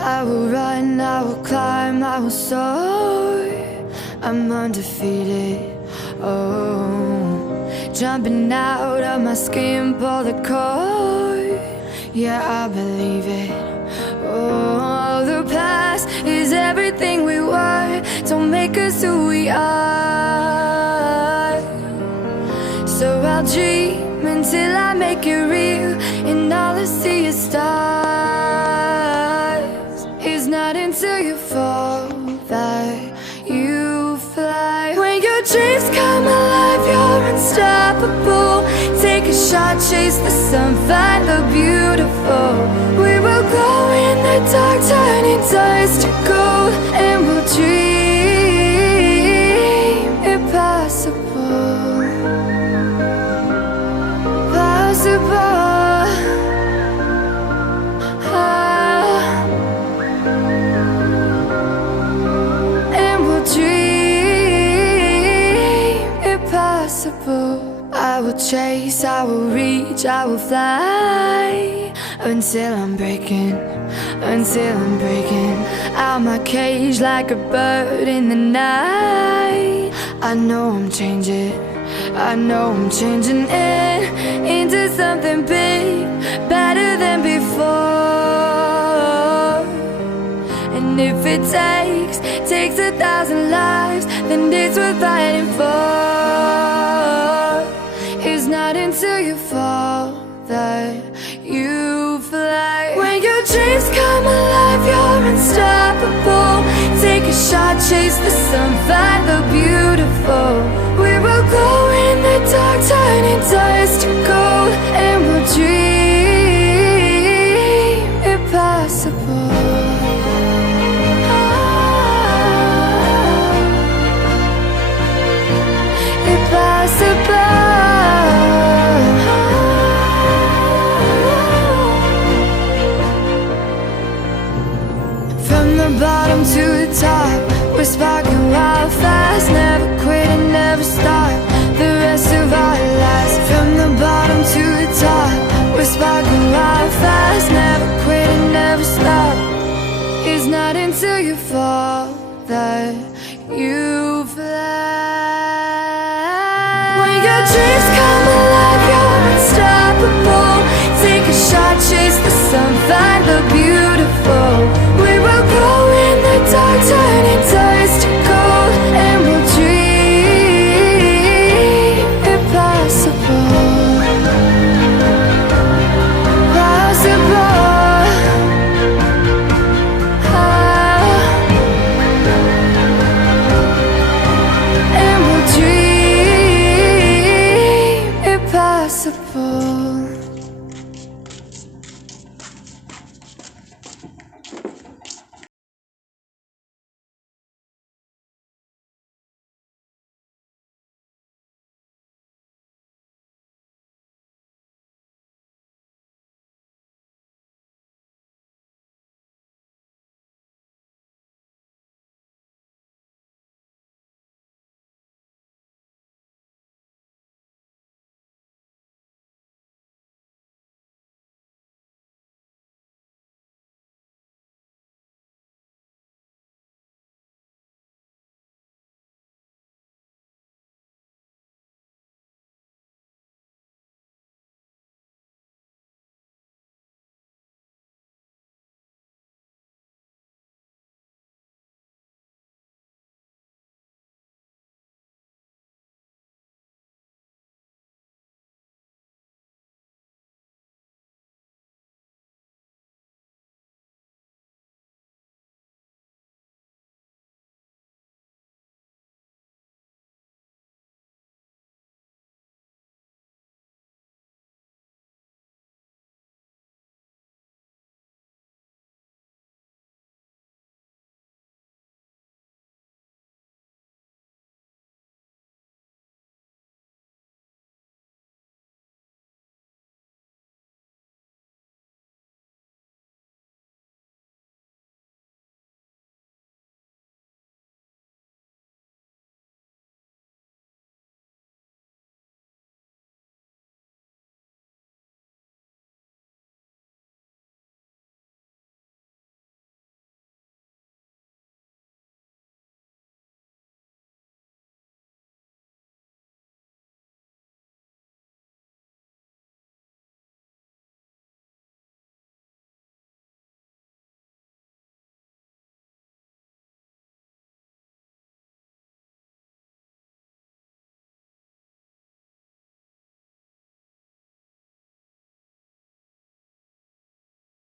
I will run, I will climb, I will soar. I'm undefeated, oh. Jumping out of my skin, pull the cord. Yeah, I believe it. Oh, the past is everything we were. Don't make us who we are. So I'll dream until I make it real, and all I see is stars. It's not until you fall that you fly. When your dreams come alive, you're unstoppable. Take a shot, chase the sun, find the beautiful. We will glow in the dark, turning dust to gold, and we'll dream impossible. Possible. And we'll dream impossible. I will chase, I will reach, I will fly until I'm breaking out my cage like a bird in the night. I know I'm changing into something big, better than before. And if it takes 1,000 lives, then it's worth fighting for. It's not until you fall that you fly. When your dreams come alive, you're unstoppable. Take a shot, chase the sun, find the beautiful. We will glow in the dark, turning dust to gold, and we'll dream impossible. Impossible. From the bottom to the top, we're sparking wild fast. Never quit and never stop the rest of our lives. From the bottom to the top, we're sparking wild fast. Never quit and never stop. It's not until you fall that you fly. When your dreams